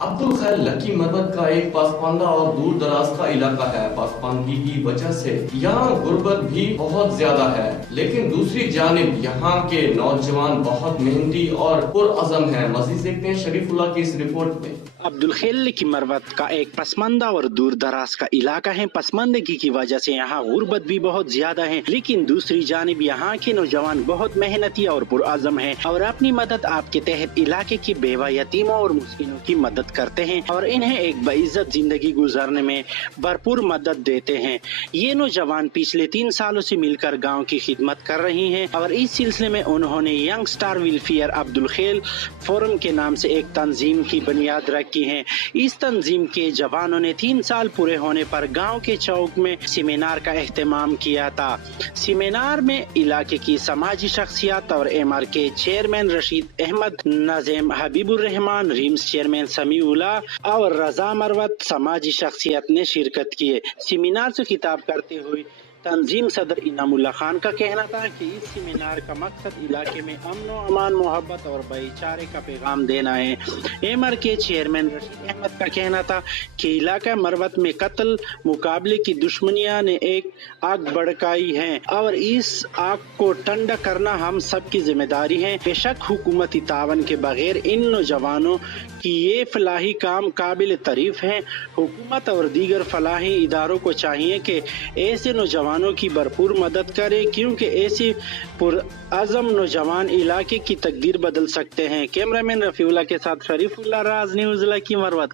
अब्दुल खैर लकी मरवत का एक पासमानदा और दूर दराज का इलाका है। पासमानगी की वजह से यहाँ गुर्बत भी बहुत ज्यादा है, लेकिन दूसरी जानिब यहाँ के नौजवान बहुत मेहनती और पुरअज़म हैं। मज़ीद देखते हैं शरीफुल्लाह की इस रिपोर्ट में। अब्दुल खैर की मरवत का एक पसमानदा और दूर दराज का इलाका है। पसमानदगी की वजह से यहाँ गुर्बत भी बहुत ज्यादा है, लेकिन दूसरी जानिब यहाँ के नौजवान बहुत मेहनती और पुरअज़म हैं और अपनी मदद आपके तहत इलाके की बेवा यतीमों और मुस्किनों की मदद करते हैं और इन्हें एक बाइज्जत जिंदगी गुजारने में भरपूर मदद देते हैं। ये नौजवान पिछले 3 सालों से मिलकर गाँव की खिदमत कर रही हैं और इस सिलसिले में उन्होंने यंग स्टार वेलफेयर अब्दुल खैर फोरम के नाम से एक तंजीम की बुनियाद रखी है। इस तंजीम के जवानों ने 3 साल पूरे होने पर गांव के चौक में सेमिनार का एहतमाम किया था। सेमिनार में इलाके की समाजी शख्सियत और एमआर के चेयरमैन रशीद अहमद, नज़ीम हबीबुर रहमान, रीम्स चेयरमैन समीउल्लाह और रजा मरवत समाजी शख्सियत ने शिरकत की। सेमिनार से खिताब करते हुए तंजीम सदर इनामुल्लाह खान का कहना था कि इस सेमिनार का मकसद इलाके में अमन व अमान, मोहब्बत और भाईचारे का पैगाम देना है। एमआर के चेयरमैन रशीद अहमद का कहना था कि इलाका मरवत में कत्ल मुकाबले की दुश्मनियां ने एक आग भड़काई है और इस आग को ठंडा करना हम सब की जिम्मेदारी है। बेशक हुकूमती तावन के बगैर इन नौजवानों की ये फलाही काम काबिल तारीफ है। हुकूमत और दीगर फलाही इदारों को चाहिए कि ऐसे नौजवानों की भरपूर मदद करे, क्योंकि ऐसे पुरअज़म नौजवान इलाके की तकदीर बदल सकते हैं। कैमरामैन रफीउल्लाह के साथ शरीफुल्लाह, राज न्यूज़ लकी मरवत।